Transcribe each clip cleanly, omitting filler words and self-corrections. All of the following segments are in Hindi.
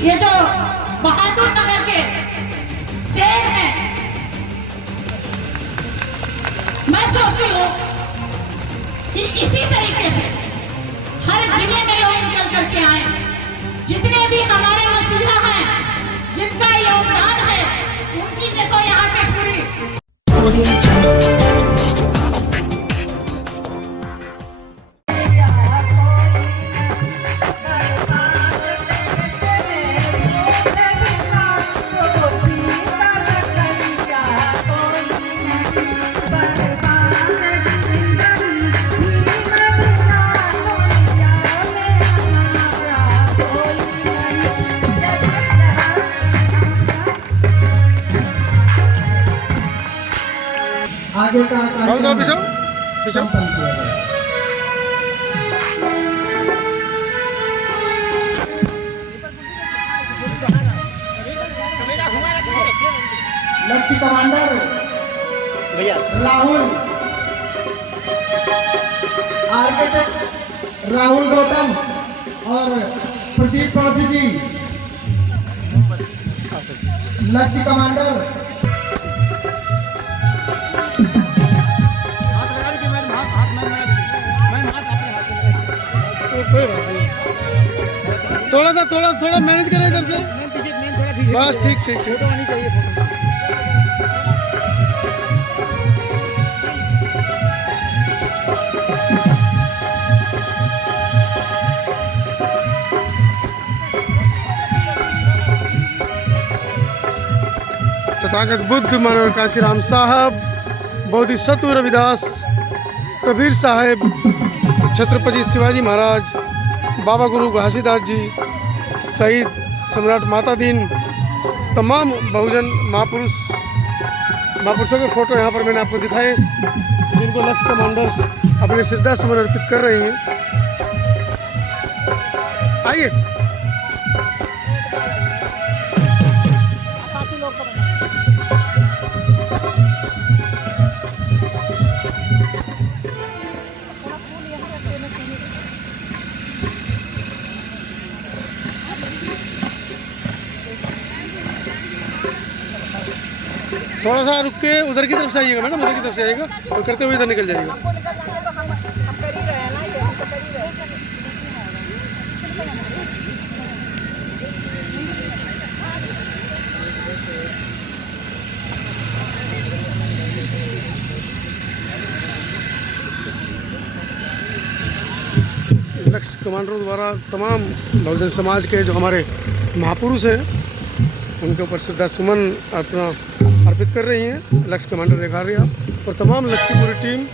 ये जो बहादुर नगर के शेर हैं, मैं सोचती हूँ कि इसी तरीके से हर जिले में लोग निकल करके आए, जितने भी हमारे मसीहा हैं, जिनका योगदान है, उनकी देखो यहाँ पे पूरी आगे का कार्यक्रम संपन्न किया गया। लक्ष्य कमांडर राहुल, आर्किटेक्ट राहुल गौतम और प्रदीप चौधरी जी, लक्ष्य कमांडर थोड़ा मैनेज करें इधर से, बस ठीक ठीक। फोटो आनी चाहिए, फोटो। तथागत बुद्ध मानव काशीराम साहब, बोधिसत्व रविदास, कबीर साहेब, छत्रपति शिवाजी महाराज, बाबा गुरु घासीदास जी, शहीद सम्राट माता दीन, तमाम बहुजन महापुरुषों के फ़ोटो यहाँ पर मैंने आपको दिखाए, जिनको लक्ष्य कमांडर्स अपने श्रद्धा सुमन अर्पित कर रहे हैं। आइए। थोड़ा सा रुक के उधर की तरफ से आइएगा मैडम, उधर की तरफ से आइएगा और करते हुए इधर निकल जाइएगा। लक्ष्य कमांडरों द्वारा तमाम बहुजन समाज के जो हमारे महापुरुष हैं, उनके ऊपर श्रद्धा सुमन अपना अर्पित कर रही हैं लक्ष्य कमांडर रेखारिया और तमाम लक्ष्य की पूरी टीम।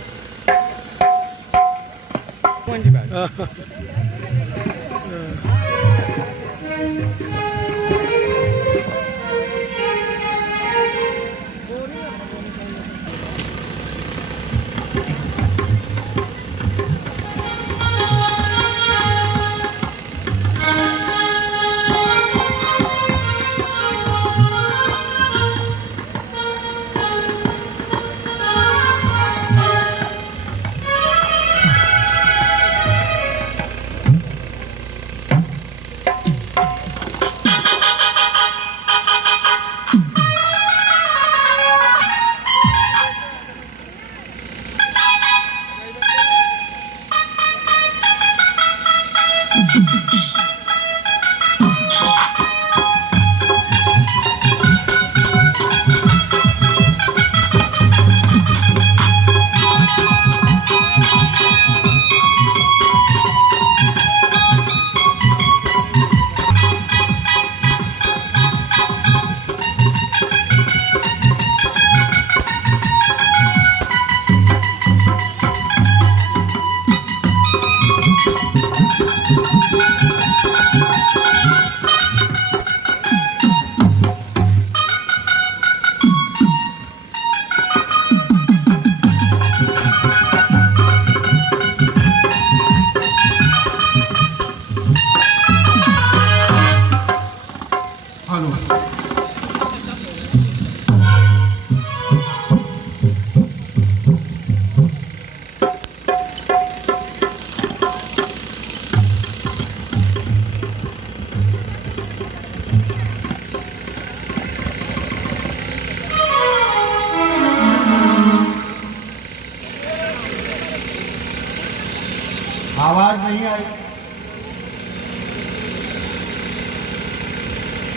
नहीं आई।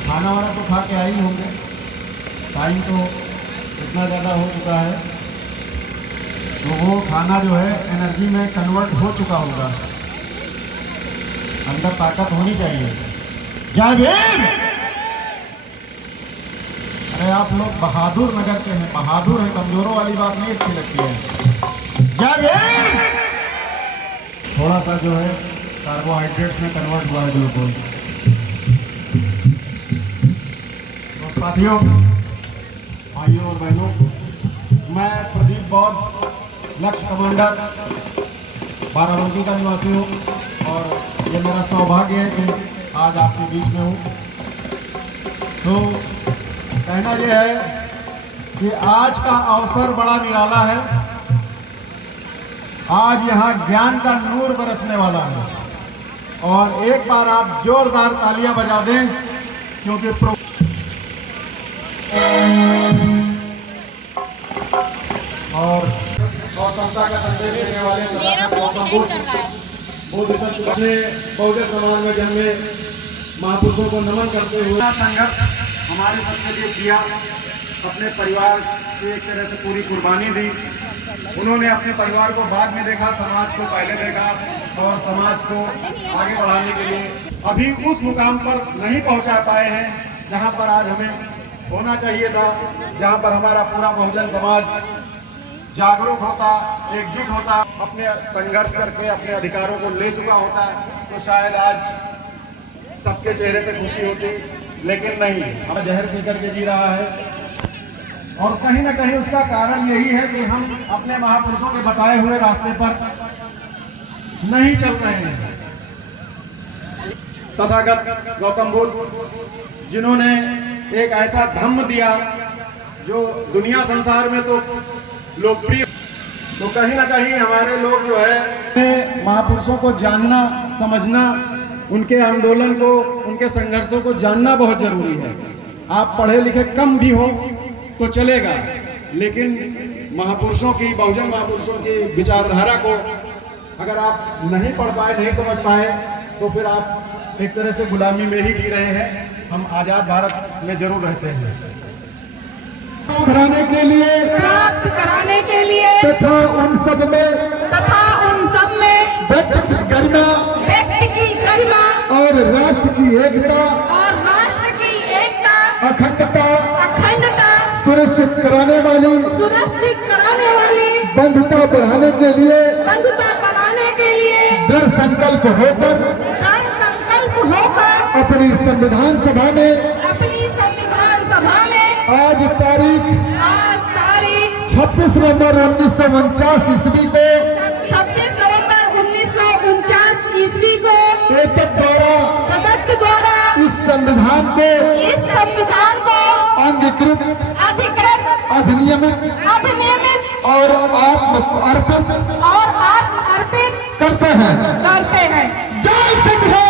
खाना वाना तो खा के आई होंगे, टाइम तो इतना ज़्यादा हो चुका है, तो वो खाना जो है एनर्जी में कन्वर्ट हो चुका होगा। अंदर ताकत होनी चाहिए। जय भीम। अरे आप लोग बहादुर नगर के हैं, बहादुर है, कमजोरों वाली बात नहीं अच्छी लगती है। जय भीम। थोड़ा सा जो है कार्बोहाइड्रेट्स में कन्वर्ट हुआ है ग्लूकोज। तो साथियों, भाइयों और बहनों, मैं प्रदीप बौद्ध, लक्ष्य कमांडर, बाराबंकी का निवासी हूँ और ये मेरा सौभाग्य है कि आज आपके बीच में हूँ। तो कहना यह है कि आज का अवसर बड़ा निराला है। आज यहाँ ज्ञान का नूर बरसने वाला है और एक बार आप जोरदार तालियां बजा दें, क्योंकि और समता का संदेश देने वाले बहुजन समाज में जन्मे महापुरुषों को नमन करते हुए संघर्ष हमारे सबके लिए किया। अपने परिवार की एक तरह से पूरी कुर्बानी दी। उन्होंने अपने परिवार को बाद में देखा, समाज को पहले देखा और समाज को आगे बढ़ाने के लिए अभी उस मुकाम पर नहीं पहुंचा पाए हैं जहां पर आज हमें होना चाहिए था, जहां पर हमारा पूरा बहुजन समाज जागरूक होता, एकजुट होता, अपने संघर्ष करके अपने अधिकारों को ले चुका होता है, तो शायद आज सबके चेहरे पे खुशी होती। लेकिन नहीं, हम जहर पी करके जी रहा है और कहीं ना कहीं उसका कारण यही है कि हम अपने महापुरुषों के बताए हुए रास्ते पर नहीं चल रहे हैं। तथागत गौतम बुद्ध जिन्होंने एक ऐसा धम्म दिया जो दुनिया संसार में तो लोकप्रिय, तो कहीं ना कहीं हमारे लोग जो है महापुरुषों को जानना, समझना, उनके आंदोलन को, उनके संघर्षों को जानना बहुत जरूरी है। आप पढ़े लिखे कम भी हो तो चलेगा, लेकिन महापुरुषों की, बहुजन महापुरुषों की विचारधारा को अगर आप नहीं पढ़ पाए, नहीं समझ पाए, तो फिर आप एक तरह से गुलामी में ही जी रहे हैं। हम आजाद भारत में जरूर रहते हैं। कराने के लिए, प्राप्त कराने के लिए तथा उन सब में व्यक्ति की गरिमा और राष्ट्र की एकता अखंडता सुनिश्चित कराने वाली बंधुता बढ़ाने के लिए दृढ़ संकल्प होकर अपनी संविधान सभा में आज तारीख 26 नवंबर 1949 ईस्वी को 26 नवंबर 1949 ईस्वी को एतत् द्वारा इस संविधान को अधिकृत अधिनियमित और आत्म अर्पित करते हैं। जय संविधान।